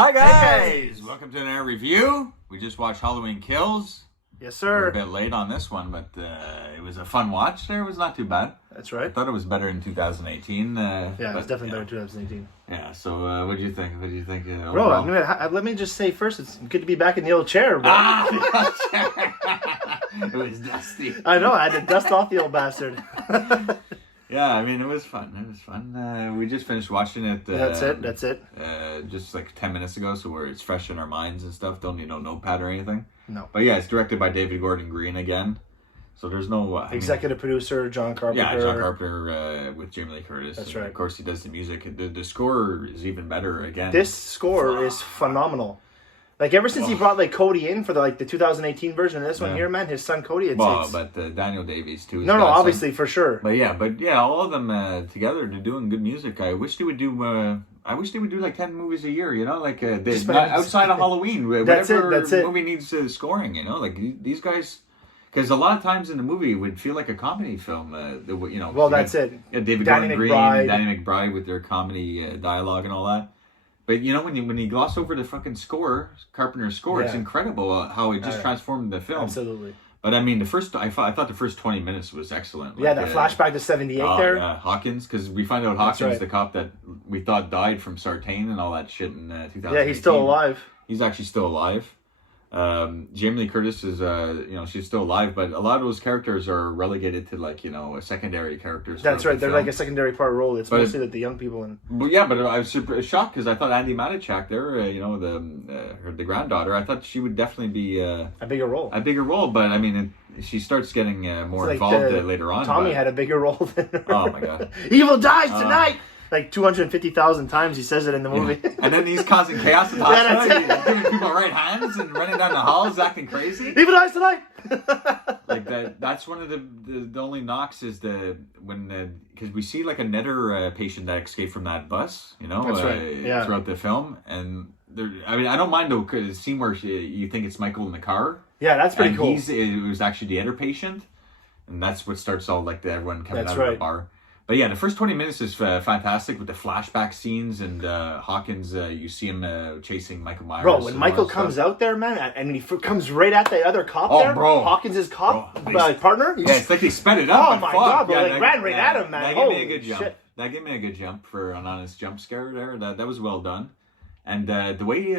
Hi guys! Welcome to another review. We just watched Halloween Kills. Yes, We're sir. a bit late on this one, but it was a fun watch there. It was not too bad. That's I right. thought it was better in 2018. Yeah, it was definitely better in 2018. Yeah, so what do you think? What do you think? Bro, let me just say first, it's good to be back in the old chair, bro. It was dusty. I know, I had to dust off the old bastard. Yeah, I mean, it was fun. It was fun. We just finished watching it. That's it. Just like 10 minutes ago, so it's fresh in our minds and stuff. Don't need no notepad or anything. No. But yeah, it's directed by David Gordon Green again. So there's no... Executive producer, John Carpenter. Yeah, John Carpenter with Jamie Lee Curtis. That's and right. Of course, he does the music. The score is even better again. This score is phenomenal. Like, ever since he brought, like, Cody in for, the 2018 version of this one here, man, his son Cody, but Daniel Davies, too. No, obviously, for sure. But yeah, all of them together, they're doing good music. I wish they would do... like 10 movies a year, you know? Like, outside of Halloween. Whatever movie needs scoring, you know? Like, these guys... Because a lot of times in the movie, it would feel like a comedy film, you know. Well, that's it. David Gordon Green, Danny McBride with their comedy dialogue and all that. But you know, when you gloss over the fucking score, Carpenter's score, it's incredible how it just transformed the film. Absolutely. But I mean, I thought the first 20 minutes was excellent. Like, that flashback to 78 there. Yeah, Hawkins, because we find out Hawkins, the cop that we thought died from Sartain and all that shit in 2018. Yeah, he's still alive. He's actually still alive. Jamie Lee Curtis is, she's still alive, but a lot of those characters are relegated to a secondary characters. That's right. They're like a secondary part role. It's mostly the young people in. But yeah, but I was super shocked because I thought Andy Matichak there, the granddaughter, I thought she would definitely be a bigger role. But I mean, she starts getting more involved later on. Tommy had a bigger role than her. Oh my god! Evil dies tonight. Like 250,000 times he says it in the movie. Yeah. And then he's causing chaos at the hospital. He's giving people right hands and running down the halls acting crazy. Evil dies tonight! Like that's one of the only knocks is because we see like a netter patient that escaped from that bus, That's right. Throughout the film. And I don't mind the scene where you think it's Michael in the car. Yeah, that's pretty cool. It was actually the other patient. And that's what starts all everyone coming out of the bar. But yeah, the first 20 minutes is fantastic with the flashback scenes and Hawkins. You see him chasing Michael Myers. Bro, when Michael comes out there, man, and he comes right at the other cop there. Bro. Hawkins' partner. Yeah, it's like they sped it up. Oh my god, bro! They ran right at him, man. That gave me a good jump. That gave me a good jump for an honest jump scare there. That was well done, and the way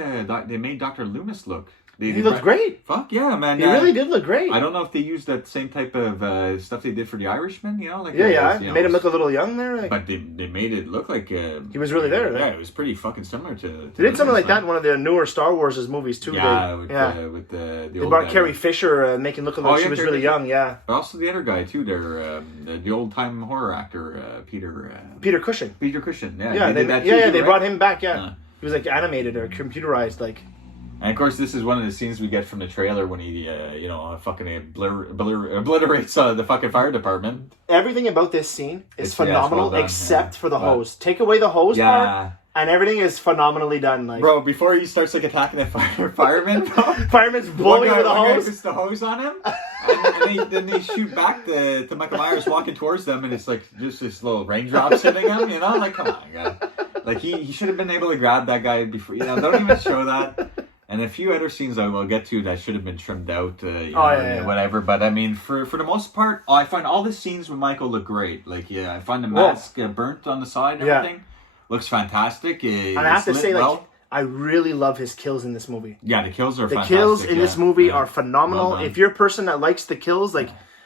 they made Dr. Loomis look. He looked great. Fuck yeah, man. He really did look great. I don't know if they used that same type of stuff they did for the Irishman, made him look a little young there. But they made it look like... he was really there. Yeah, it was pretty fucking similar to they did something like that in one of the newer Star Wars movies too. With the they brought Carrie Fisher, making look like she was really young, But also the other guy too there, the old-time horror actor, Peter Cushing. Peter Cushing, yeah. They brought him back, He was like animated or computerized, like... And of course, this is one of the scenes we get from the trailer when he, fucking obliterates the fucking fire department. Everything about this scene is phenomenal, except for the hose. Take away the hose part, and everything is phenomenally done. Like, bro, before he starts attacking the fireman, fireman's blowing with the hose. One guy puts the hose on him, and then they shoot back to Michael Myers walking towards them, and it's like just this little raindrops hitting him. Like, come on, guy. Like he should have been able to grab that guy before. Don't even show that. And a few other scenes I will get to that should have been trimmed out, whatever. But I mean, for the most part, I find all the scenes with Michael look great. Like, I find the mask burnt on the side and everything looks fantastic. And I have to say, I really love his kills in this movie. Yeah, the kills are fantastic. The kills in this movie are phenomenal. If you're a person that likes the kills,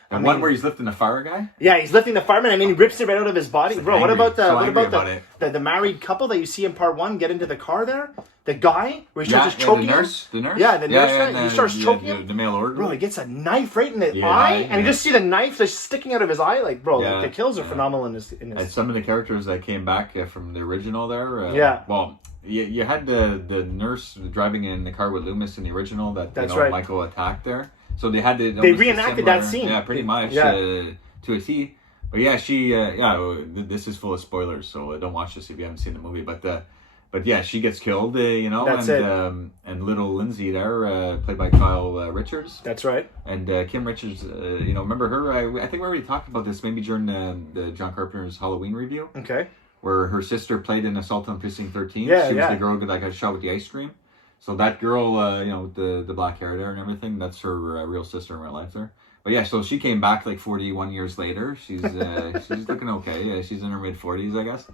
one where he's lifting the fire guy? Yeah, he's lifting the fireman and then he rips it right out of his body. Bro, what about the married couple that you see in part 1 get into the car there? The guy where he starts just choking him? The nurse? Yeah, the nurse guy. He starts choking him. The male organ. Bro, he gets a knife right in the eye and you just see the knife just sticking out of his eye. Like, bro, the kills are phenomenal in this. And some of the characters that came back from the original there. Well, you had the nurse driving in the car with Loomis in the original that Michael attacked there. So they had to... They reenacted that scene. Yeah, pretty much to a T. But yeah, this is full of spoilers, so don't watch this if you haven't seen the movie. But yeah, she gets killed, and little Lindsay there, played by Kyle Richards. That's right. And Kim Richards, remember her? I think we already talked about this maybe during the John Carpenter's Halloween review. Okay. where her sister played in Assault on Precinct 13. Yeah, she was the girl that got shot with the ice cream. So that girl, the black hair there and everything, that's her real sister in real life there. But yeah, so she came back like 41 years later. She's looking okay. She's in her mid 40s, I guess.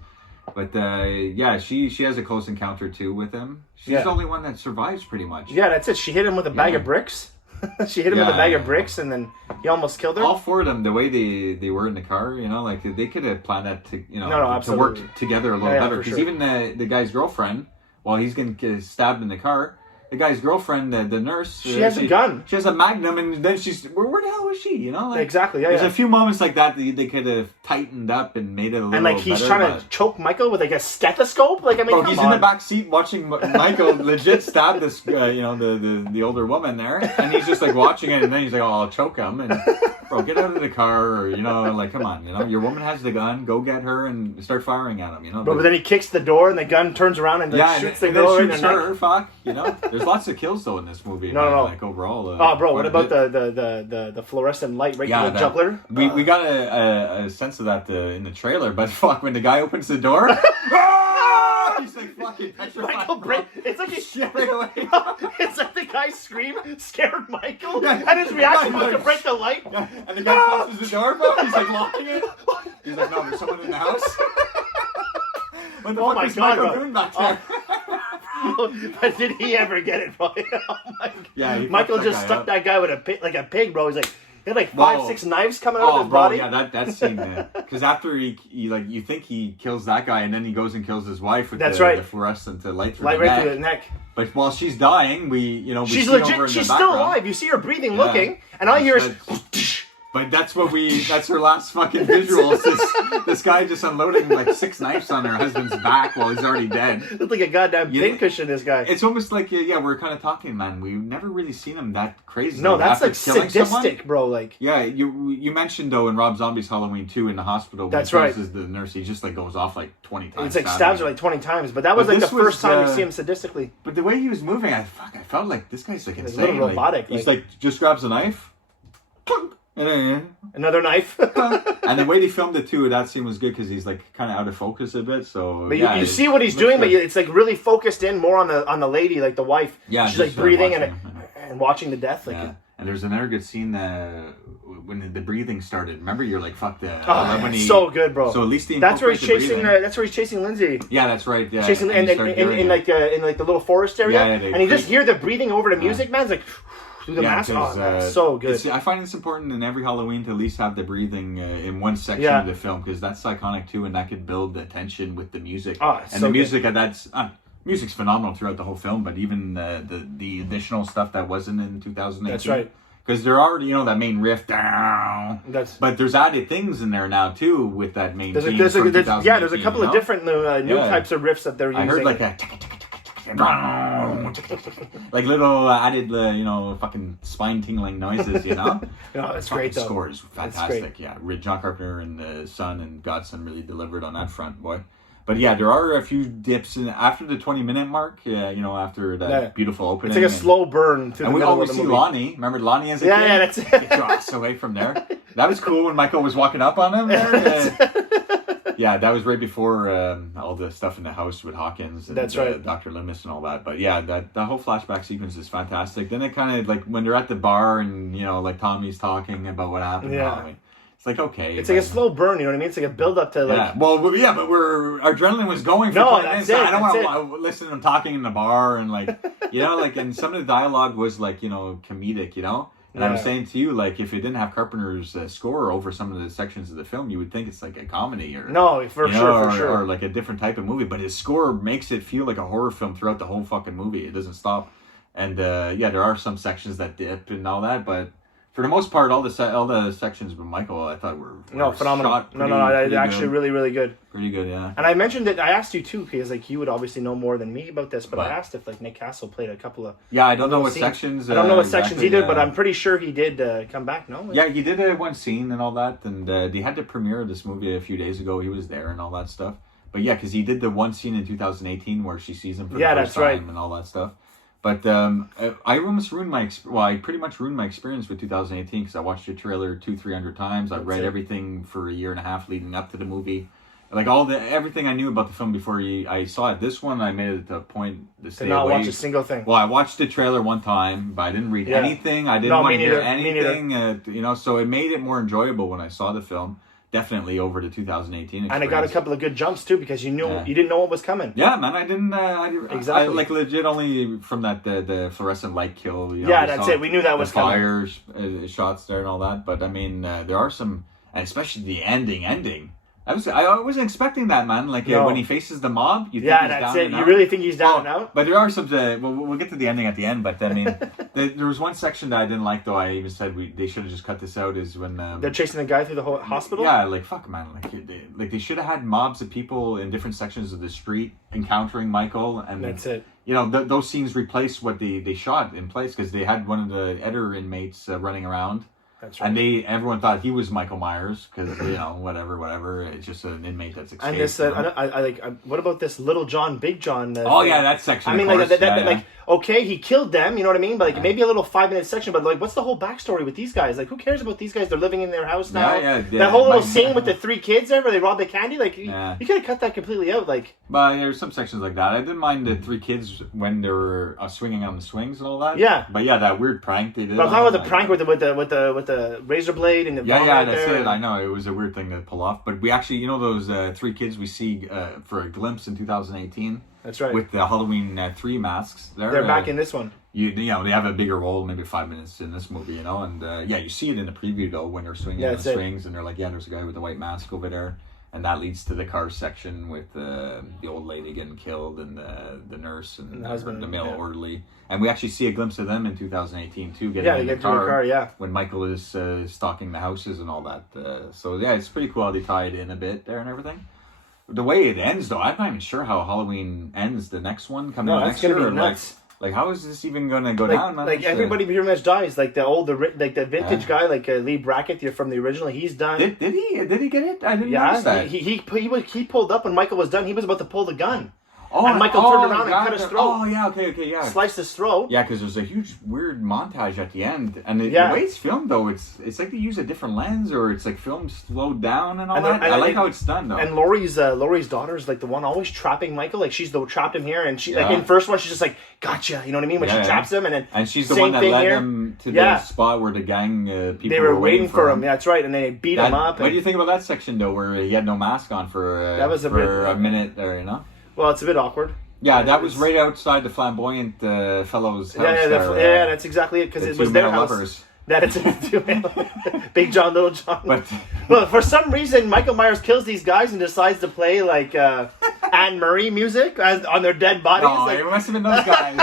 But she has a close encounter too with him. She's the only one that survives pretty much. Yeah, that's it. She hit him with a bag of bricks. She hit him with a bag of bricks, and then he almost killed her. All four of them, the way they were in the car, like they could have planned that to work together a little better. Because even the guy's girlfriend, while he's getting stabbed in the car, the guy's girlfriend, the nurse, she has a gun. She has a Magnum, and then she's where the hell was she? Exactly. Yeah, there's a few moments like that they could have tightened up and made it a little. And he's better, trying to choke Michael with a stethoscope. Bro, he's in the back seat watching Michael legit stab this, the older woman there, and he's just watching it, and then he's like, "Oh, I'll choke him." And bro, get out of the car, or come on, your woman has the gun, go get her and start firing at him, But then he kicks the door, and the gun turns around and shoots the girl in the neck. Fuck, There's lots of kills though in this movie. No. Overall. Bro, what about the fluorescent light right to the juggler? We got a sense of that in the trailer, but fuck, when the guy opens the door, he's like fucking petrified. It's like a shit right away. It's like the guy's scream scared Michael, and his reaction was to break the light. Yeah. And the guy closes the door, bro. He's locking it. He's like, no, there's someone in the house. What the fuck is Michael doing back there? But did he ever get it, bro? Yeah, Michael just stuck that guy with a pig, bro. He's like, he had 5-6 knives coming out of his body. Yeah, that scene, because after he you think he kills that guy, and then he goes and kills his wife with the fluorescent light through the neck. But while she's dying, she's legit. She's still alive. You see her breathing, looking, and all you hear is. But that's her last fucking visuals. This guy just unloading 6 knives on her husband's back while he's already dead. Looks like a goddamn pincushion, this guy. It's almost like, we're kind of talking, man. We've never really seen him that crazy. No, that's sadistic, bro. Yeah, you mentioned, though, in Rob Zombie's Halloween 2 in the hospital. That's right. Is the nurse, he just goes off 20 times. It's stabs her 20 times. But that was the first time you see him sadistically. But the way he was moving, I felt like this guy's insane. He's a little robotic. He's just grabs a knife. Another knife. And the way they filmed it too, that scene was good because he's kind of out of focus a bit. So, but you see what he's doing, but it's really focused in more on the lady, the wife. Yeah, she's breathing and watching the death. And there's another good scene when the breathing started. Remember, you're like, fuck that. So good, bro. So at least that's where he's chasing. That's where he's chasing Lindsay. Yeah, that's right. Yeah, chasing in the little forest area, and you just hear the breathing over the music, man. It's like. Through the mask. So good. I find it's important in every Halloween to at least have the breathing in one section of the film because that's iconic too, and that could build the tension with the music. And the music music's phenomenal throughout the whole film, but even the additional stuff that wasn't in 2018. That's right. Because they're already, that main riff down. But there's added things in there now too with that main. There's a couple of different new types of riffs that they're using. I heard a. Little added, fucking spine tingling noises, No, that's great though. Score is fantastic. Yeah, John Carpenter and the Son and Godson really delivered on that front, boy. But yeah, there are a few dips after the 20-minute mark. After that beautiful opening. It's like a slow burn through the middle of the movie. Lonnie. Remember Lonnie as a kid? Yeah, that's it. Get your ass away from there. That was cool when Michael was walking up on him. Yeah, that was right before all the stuff in the house with Hawkins and that's right. Dr. Loomis and all that. But yeah, that whole flashback sequence is fantastic. Then it kind of when they're at the bar and Tommy's talking about what happened. Yeah. It's okay. It's like a slow burn, you know what I mean? It's like a build up to Yeah. Well, but our adrenaline was going for 20 minutes. I don't want to listen to them talking in the bar and and some of the dialogue was comedic, And I'm saying to you, if it didn't have Carpenter's score over some of the sections of the film, you would think it's a comedy or for sure, or a different type of movie. But his score makes it feel like a horror film throughout the whole fucking movie. It doesn't stop. And there are some sections that dip and all that, but for the most part, all the sections with Michael, I thought were phenomenal. Actually, really, really good. Pretty good, yeah. And I mentioned it. I asked you too because you would obviously know more than me about this, but I asked if Nick Castle played a couple of. Yeah, I don't know what sections. I don't know what sections he did, but I'm pretty sure he did come back. No. Yeah, he did one scene and all that, and they had the premiere of this movie a few days ago. He was there and all that stuff. But yeah, because he did the one scene in 2018 where she sees him for the first time and all that stuff. But I almost ruined I pretty much ruined my experience with 2018 because I watched the trailer 200-300 times. I read everything for a year and a half leading up to the movie. like everything I knew about the film before I saw it. This one I made it a point to stay to not away. watch a single thing. Well, I watched the trailer one time, but I didn't read anything. I didn't want to hear anything. You know, so it made it more enjoyable when I saw the film. Definitely over the 2018 experience. And I got a couple of good jumps too because you didn't know what was coming. Yeah, man, I didn't. Exactly. I like legit only from that the fluorescent light kill. You know, yeah, that's it. We knew that was coming. Fire shots there and all that, but I mean, there are some, and especially the ending. I wasn't expecting that, man. Like when he faces the mob, you think he's that's down it. and You out. really think he's down and out? But there are some. We'll get to the ending at the end. But I mean, there was one section that I didn't like. Though I even said they should have just cut this out. Is when they're chasing the guy through the whole hospital. Yeah, like fuck, man. Like they should have had mobs of people in different sections of the street encountering Michael, and that's it. You know, those scenes replaced what they shot in place because they had one of the Eder inmates running around. That's right. And everyone thought he was Michael Myers because you know whatever. It's just an inmate that's escaped. And this, what about this Little John, Big John? Yeah, that section. I mean, like okay, he killed them. You know what I mean? But like maybe a little 5-minute section. But like, what's the whole backstory with these guys? Like, who cares about these guys? They're living in their house now. Yeah. That whole little scene with the 3 kids there where they rob the candy. Like, you could have cut that completely out. Like, but there's some sections like that. I didn't mind the 3 kids when they were swinging on the swings and all that. Yeah. But yeah, that weird prank they did. But I'm talking about the prank with the razor blade and the that's it. I know it was a weird thing to pull off. But we actually, you know, those 3 kids we see for a glimpse in 2018. That's right. With the Halloween 3 masks. They're back in this one. You know, they have a bigger role, maybe 5 minutes in this movie, you know, and you see it in the preview though when they're swinging on the swings, and they're like, there's a guy with a white mask over there, and that leads to the car section with the old lady getting killed and the nurse and the husband, the male orderly, and we actually see a glimpse of them in 2018 too, getting in the car when Michael is stalking the houses and all that. So yeah, it's pretty cool how they tie it in a bit there and everything. The way it ends though, I'm not even sure how Halloween ends. The next one coming out next year. Gonna be nuts. Like, how is this even going to go down, man? Like, everybody pretty much dies. Like, the vintage guy, like Lee Brackett from the original, he's done. Did he get it? I didn't notice that. He pulled up when Michael was done. He was about to pull the gun. Oh, and Michael turned around and cut his throat. Oh, yeah, okay. Sliced his throat. Yeah, because there's a huge, weird montage at the end. And the way it's filmed, though, it's like they use a different lens, or it's like filmed slowed down and all that. I like how it's done, though. And Laurie's daughter's like the one always trapping Michael. Like, she's trapped him here, and she like in first one, she's just like, gotcha, you know what I mean? When she traps him, and she's the one that led him to the spot where the gang people they were waiting for him. Yeah, that's right, and they beat him up. What do you think about that section, though, where he had no mask on for a minute there, you know? Well, it's a bit awkward. Yeah, that was right outside the flamboyant fellow's house. Yeah, that's exactly it, because it was their house. Lovers. That it's Big John, Little John. But for some reason, Michael Myers kills these guys and decides to play like Anne Murray music on their dead bodies. No, it must have been those guys.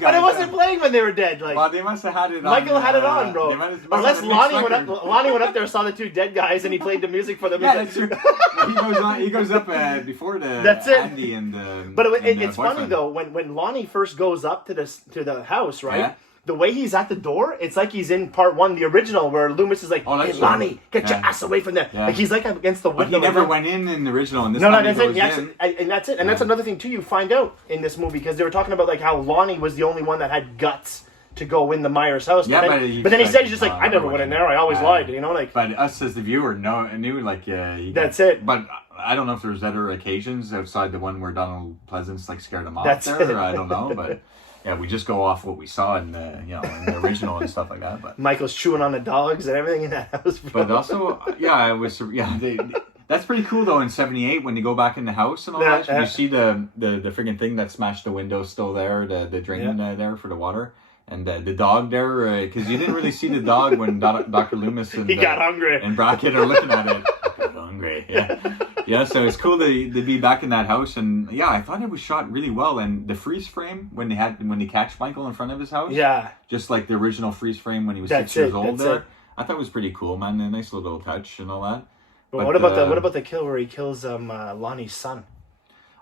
But it wasn't playing when they were dead. Like, well, they must have had it on. Michael had it on, bro. Unless Lonnie went up there, saw the 2 dead guys, and he played the music for them. Yeah, that's true. He goes up before the Andy and the. But it's funny though when Lonnie first goes up to the house, right? Yeah. The way he's at the door, it's like he's in part 1, the original, where Loomis is like, "Hey, Lonnie, get your ass away from there!" Yeah. Like he's like against the window. But he never went in the original. And this that's it. And that's it. And that's another thing too. You find out in this movie because they were talking about like how Lonnie was the only one that had guts to go in the Myers house. Yeah, but then he said he's just like, I never went in there. I always lied. You know, like. But us as the viewer knew like that's it. But I don't know if there's other occasions outside the one where Donald Pleasance like scared him off that's there. Or I don't know, but. Yeah, we just go off what we saw in the in the original and stuff like that. But Michael's chewing on the dogs and everything in that house. Bro. But also, that's pretty cool though. In '78, when you go back in the house and all that, you see the friggin' thing that smashed the window still there, the drain there for the water, and the dog there because you didn't really see the dog when Dr. Loomis and he got hungry and Brackett are looking at it. I got hungry, yeah. Yeah, so it's cool to be back in that house, and yeah, I thought it was shot really well. And the freeze frame when they catch Michael in front of his house, just like the original freeze frame when he was 6 years old there, I thought it was pretty cool, man. A nice little touch and all that. But what about the kill where he kills Lonnie's son?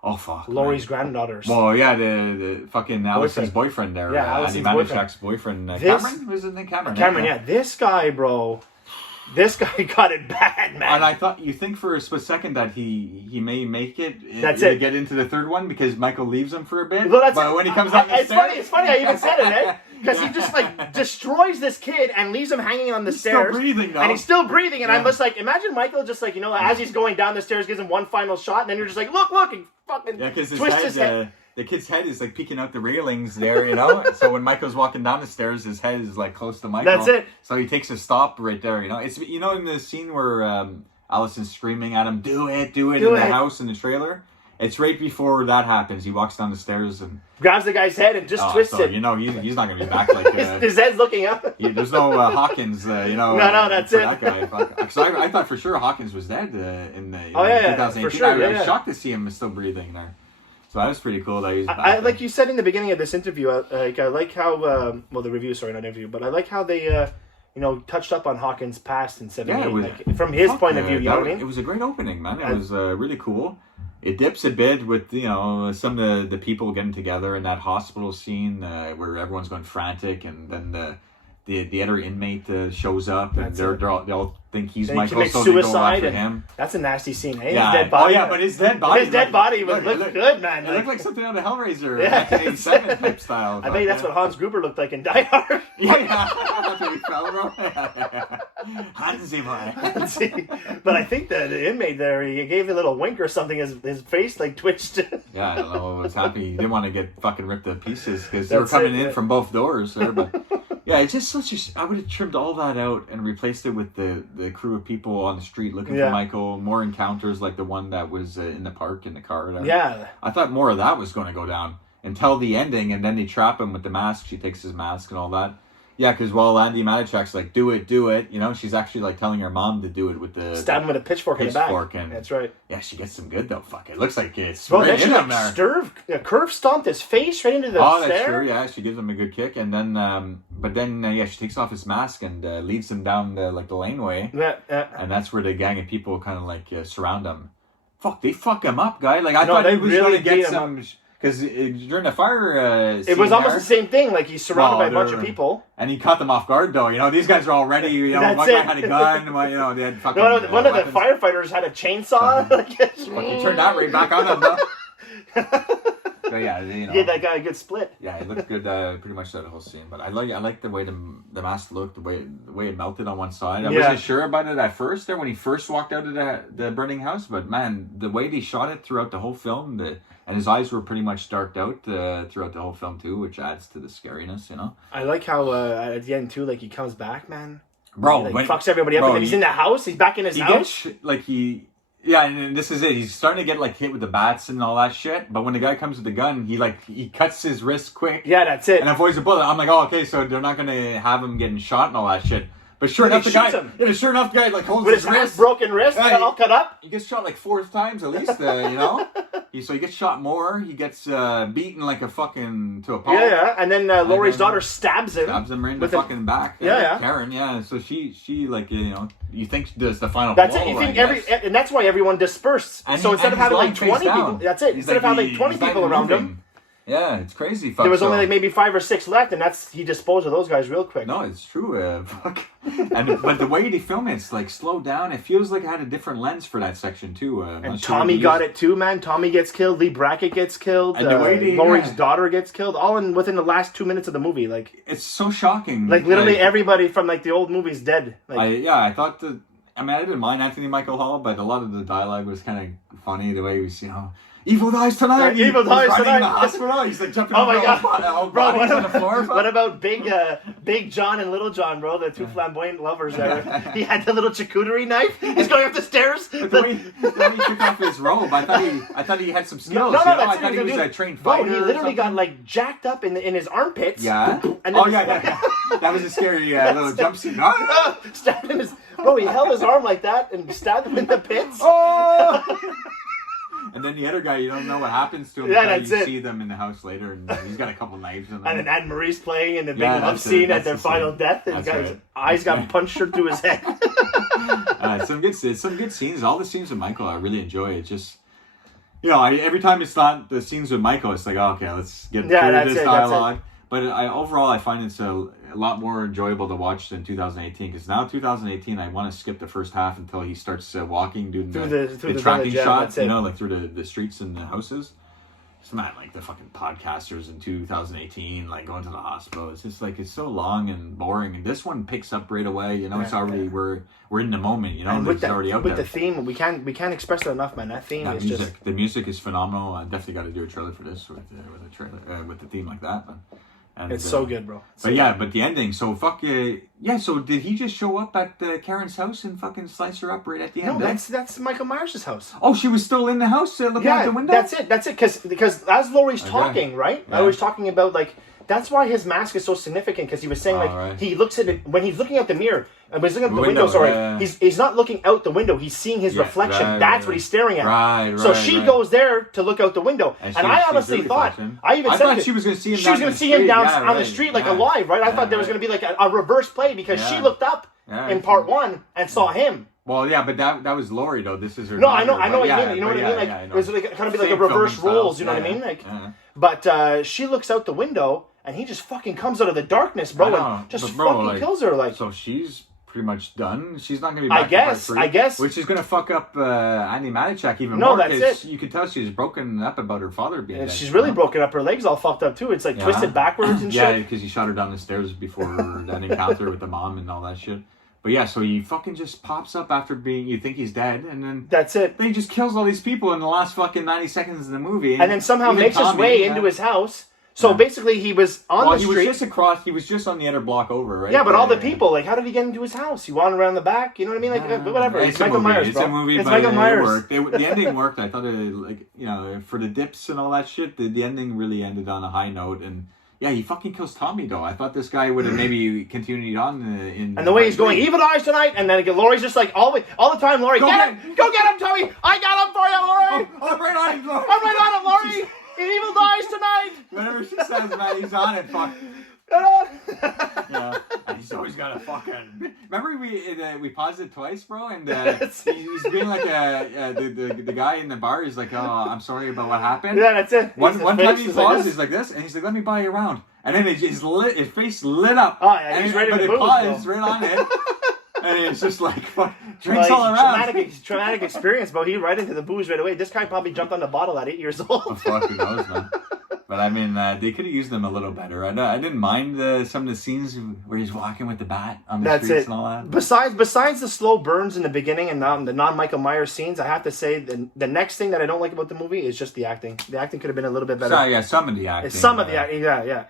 Oh fuck! Laurie's granddaughters. Well, yeah, the fucking Allison's boyfriend there. Yeah, Andy Manischak's boyfriend. Cameron was his name. Cameron, yeah. This guy, bro. This guy got it bad, man. And I thought, you think for a split second that he may make it to get into the third one because Michael leaves him for a bit. Well, but when he comes up the stairs... It's funny how you even said it, eh? because he just like destroys this kid and leaves him hanging on the stairs. Still breathing, though. And he's still breathing, and I'm just like, imagine Michael just like, as he's going down the stairs, gives him one final shot, and then you're just like, look, and fucking twists his head. The kid's head is like peeking out the railings there, so when Michael's walking down the stairs, his head is like close to Michael. That's it. So he takes a stop right there, It's in the scene where Allison's screaming at him, do it in the house in the trailer. It's right before that happens. He walks down the stairs and grabs the guy's head and just twists it. He's not going to be back like his head's looking up. There's no Hawkins, No, that's it. That guy. Because I thought for sure Hawkins was dead in 2018. For sure, I was shocked to see him still breathing there. So that was pretty cool that he's back. Like you said in the beginning of this interview, I like how the review, sorry, not interview, but I like how they touched up on Hawkins' past in 78, from his point of view. You know what I mean? It was a great opening, man. It was really cool. It dips a bit with some of the people getting together in that hospital scene where everyone's going frantic, and then the other inmate shows up, and they all think he's Michael, so they go after him. That's a nasty scene, eh? Yeah. His dead body. But his dead body. His dead body looked good, man. It looked like something out of Hellraiser, 1987 type style. I bet that's what Hans Gruber looked like in Die Hard. That's what he fell from. Hansi boy. But I think the inmate there, he gave a little wink or something. His face like twitched. Yeah, I don't know what was happening. He didn't want to get fucking ripped to pieces because they were coming in from both doors there, but. Yeah, it's just I would have trimmed all that out and replaced it with the crew of people on the street looking for Michael. More encounters like the one that was in the park in the car. Yeah. I thought more of that was going to go down until the ending, and then they trap him with the mask. She takes his mask and all that. Yeah, because while Andy Manichak's like, do it, she's actually like telling her mom to do it with the... Stab him with a pitchfork in the back. And, that's right. Yeah, she gets some good though, fuck. It looks like it's right in him there. Curve stomped his face right into the stair. That's true, yeah. She gives him a good kick, and then, she takes off his mask and leads him down the laneway. Yeah. And that's where the gang of people kind of like surround him. Fuck, they fuck him up, guy. Like, I thought he was going to get some... Because during the fire it was almost the same thing. Like, he's surrounded by a bunch of people. And he caught them off guard, though. These guys are already, one guy had a gun, they had fucking... No, one of the firefighters had a chainsaw. He turned that right back on them, though. So, yeah, gave that guy a good split. Yeah, it looked good pretty much that whole scene. But I like the way the mask looked, the way it melted on one side. I wasn't sure about it at first there when he first walked out of the burning house. But, man, the way they shot it throughout the whole film... And his eyes were pretty much darked out throughout the whole film too, which adds to the scariness, I like how at the end too, like he comes back, man. Bro, he fucks everybody up, and then he's in the house. He's back in his house. And this is it. He's starting to get hit with the bats and all that shit. But when the guy comes with the gun, he cuts his wrist quick. Yeah, that's it. And avoids a bullet. I'm like, oh, okay, so they're not gonna have him getting shot and all that shit. But sure enough, the guy like holds with his wrist, broken wrist, all cut up. He gets shot like 4 times at least, So he gets shot more. He gets beaten like a fucking to a pulp. Yeah. And then Laurie's daughter stabs him right in the fucking back. Karen. Yeah. So she you think does the final. That's it. You think and that's why everyone dispersed. And so instead of having like 20 people, that's it. Instead of having like 20 people around him. Yeah, it's crazy. There was only like maybe 5 or 6 left, and he disposed of those guys real quick. No, it's true. But the way they film it's like slowed down. It feels like it had a different lens for that section too. And Tommy got it too, man. Tommy gets killed. Lee Brackett gets killed. And the way Laurie's daughter gets killed, all within the last 2 minutes of the movie. Like, it's so shocking. Like literally everybody from like the old movies dead. Like, I thought I didn't mind Anthony Michael Hall, but a lot of the dialogue was kind of funny. The way he was, evil dies tonight. Evil dies tonight. In the hospital. He's like jumping. Oh my god, bro! On the floor. What about Big John and Little John, bro? The 2 flamboyant lovers there. He had the little charcuterie knife. He's going up the stairs. But the way he took off his robe, I thought he had some skills. No, I thought he was a trained fighter. Bro, he literally got like jacked up in his armpits. Yeah. And then that was a scary little jump scene. Stabbed him Bro, he held his arm like that and stabbed him in the pits. Oh! And then the other guy, you don't know what happens to him. Yeah, that's you it. See them in the house later, and he's got a couple knives. And then Anne Marie's playing in the big love scene at their final death, and the guy's eyes got punched through his head. Some good scenes. All the scenes with Michael, I really enjoy. It just, every time it's not the scenes with Michael, it's like, okay, let's get through this dialogue. But overall, I find it's a lot more enjoyable to watch than 2018. Because now 2018, I want to skip the first half until he starts walking, doing the tracking shot, like through the streets and the houses. So man, like the fucking podcasters in 2018, like going to the hospital. It's just like it's so long and boring. And this one picks up right away. You know, it's already we're in the moment. You know, and it's already out with there. The theme, we can't express it enough, man. That theme is music. just The music is phenomenal. I definitely got to do a trailer for this with a trailer with the theme like that. And it's so good, bro. But the ending. So So did he just show up at Karen's house and fucking slice her up right at the end? No, that's Michael Myers' house. Oh, she was still in the house looking out the window. That's it. Because as Laurie's talking, right? Yeah. I was talking about like that's why his mask is so significant because he was saying he looks at it when he's looking out the mirror. When he's looking out the window, he's not looking out the window. He's seeing his reflection. That's what he's staring at. So she goes there to look out the window, and I honestly thought I thought she was going to see him. She was going to see him down on the street like alive, right? I thought there was going to be like a reverse play because she looked up in part one and saw him. Well, yeah, but that was Laurie though. This is her. No, I know what you mean. You know what I mean? Like it was like kind of be like a reverse roles. You know what I mean? Like, but she looks out the window and he just fucking comes out of the darkness, bro, and just fucking kills her. Like, so she's pretty much done. She's not going to be back for part 3, I guess. Which is going to fuck up Andy Manichak even more. No, that's it. You can tell she's broken up about her father being dead. She's really broken up. Her legs all fucked up, too. It's like twisted backwards and shit. Yeah, because he shot her down the stairs before that encounter with the mom and all that shit. But yeah, so he fucking just pops up after you think he's dead, and then... That's it. Then he just kills all these people in the last fucking 90 seconds of the movie. And then somehow makes his way into his house. So basically, he was on the street. He was just on the other block over, right? Yeah, but all the people, like, how did he get into his house? He wandered around the back, you know what I mean? Like, whatever. It's Michael Myers, bro. It's a movie, it's but Michael Myers. Worked. The ending worked. I thought for the dips and all that shit, the ending really ended on a high note. And yeah, he fucking kills Tommy, though. I thought this guy would have maybe continued on in... And the way he's going, evil eyes tonight, and then Laurie's just like, all the time, Laurie, go get him, Tommy! I got him for you, Laurie! I'm right on him, Laurie! I'm right on him, Laurie! Evil dies tonight! Whenever she says, man, he's on it, fuck. Yeah, and he's always got a fucking... Remember we paused it twice, bro? And he's being like the guy in the bar. He's like, oh, I'm sorry about what happened. Yeah, that's it. One time he paused, he's like this, and he's like, let me buy you a round. And then his face lit up. Oh, yeah, he's ready to booze, paused right on it. And it's just like, fuck, drinks all around. Traumatic experience, bro. He right into the booze right away. This guy probably jumped on the bottle at 8 years old. Oh, fuck, who knows, man. But I mean, they could have used them a little better. I didn't mind some of the scenes where he's walking with the bat on the streets and all that. Besides the slow burns in the beginning and the non-Michael Myers scenes, I have to say the next thing that I don't like about the movie is just the acting. The acting could have been a little bit better. So, yeah, some of the acting. Yeah.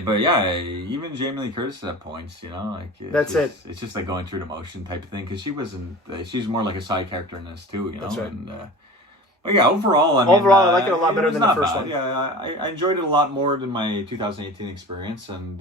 But yeah, even Jamie Lee Curtis at points, you know, like it's just like going through the motion type of thing because she wasn't. She's more like a side character in this too, you know. That's right. And, but yeah, overall, I like it a lot better than the first one. Yeah, I enjoyed it a lot more than my 2018 experience, and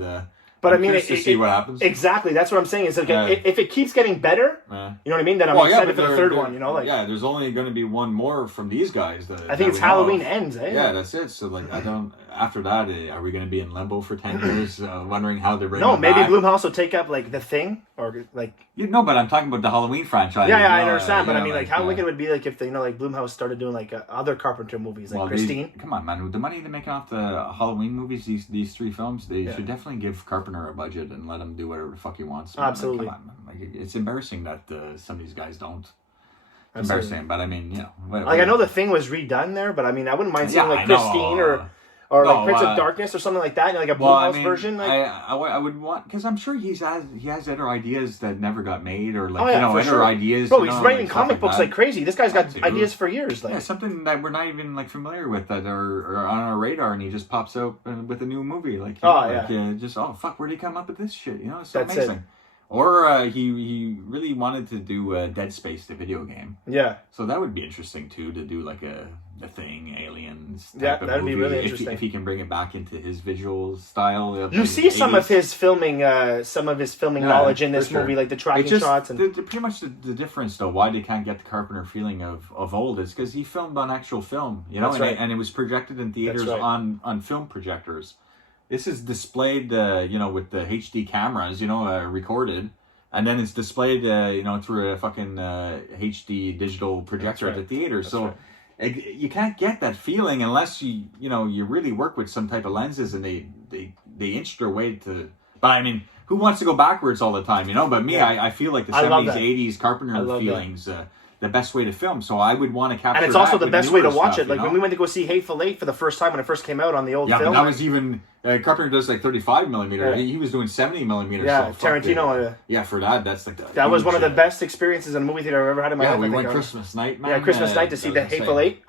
but I mean, to see what happens. Exactly, that's what I'm saying. Is like if it keeps getting better, you know what I mean? Then I'm excited for the third one. You know, like there's only going to be one more from these guys. I think it's Halloween ends. Eh? Yeah, that's it. So like, I don't. After that, are we going to be in limbo for 10 years, wondering how they're bringing? No, maybe Blumhouse will take up like The Thing or like. No, but I'm talking about the Halloween franchise. Yeah, I understand, but I mean, like, how wicked it would be like if they, like Blumhouse started doing like other Carpenter movies, like Christine. Come on, man! With the money they're making off the Halloween movies, these 3 films, they should definitely give Carpenter a budget and let him do whatever the fuck he wants. Man. Absolutely. Like, come on, man! Like, it's embarrassing that some of these guys don't. It's embarrassing, but I mean, you know. Like I know The Thing was redone there, but I mean, I wouldn't mind seeing like Christine or like Prince of Darkness or something like that, like a Blumhouse version. Like I would want because I'm sure he has other ideas that never got made or like other ideas. Bro, he's writing comic books like crazy. This guy's got ideas for years. Like something that we're not even like familiar with that are on our radar, and he just pops out with a new movie. Like fuck, where'd he come up with this shit? You know, it's so amazing. Or he really wanted to do Dead Space, the video game. Yeah. So that would be interesting too, to do like a Thing, Aliens type of that'd movie. be really interesting. If he can bring it back into his visual style. You see some of his filming knowledge in this movie, like the tracking shots. And pretty much the difference, though, why they can't get the Carpenter feeling of old is because he filmed on actual film, you know, and it was projected in theaters on film projectors. This is displayed, with the HD cameras, recorded, and then it's displayed, through a fucking HD digital projector at the theater. So you can't get that feeling unless you really work with some type of lenses, and they inch their way to. But I mean, who wants to go backwards all the time, But me, I feel like the 70s, 80s Carpenter feelings. the best way to film. So I would want to capture. And it's also the best way to watch stuff, it. Like when we went to go see Hateful Eight for the first time when it first came out on the old film. Yeah, but that was even Carpenter does like 35 millimeter. Yeah. He was doing 70 millimeter. Yeah, so Tarantino. Yeah, for that, that's like that was one of the best experiences in a movie theater I've ever had in my life. Yeah, we went Christmas night, man. Yeah, Christmas night to see the Hateful Eight.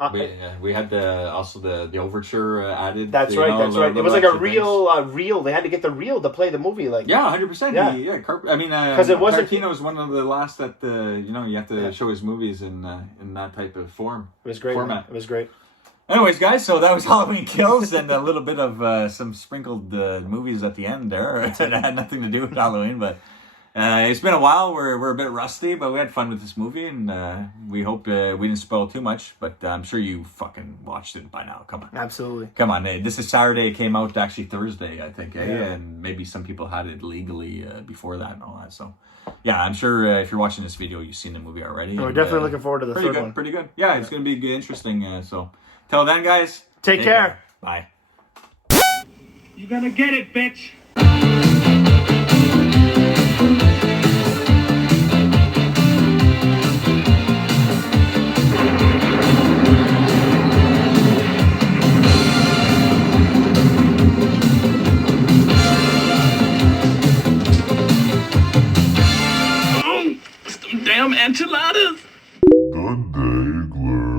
We had also the overture added. That's right. That's right. It was like a reel. They had to get the reel to play the movie. Like 100%. Yeah, I mean, because it wasn't. Tarantino was one of the last that you have to show his movies in that type of form. It was great. Format. It was great. Anyways, guys, so that was Halloween Kills and a little bit of some sprinkled movies at the end there. It had nothing to do with Halloween, but it's been a while. We're a bit rusty, but we had fun with this movie, and we hope we didn't spoil too much, but I'm sure you fucking watched it by now. Come on. Absolutely. Come on. This is Saturday. It came out actually Thursday, I think, and maybe some people had it legally before that and all that, so... Yeah, I'm sure if you're watching this video, you've seen the movie already. We're definitely looking forward to the third one. Pretty good. Yeah, it's going to be interesting. So, till then, guys. Take care. Bye. You gonna get it, bitch. Damn enchiladas! The Daigler.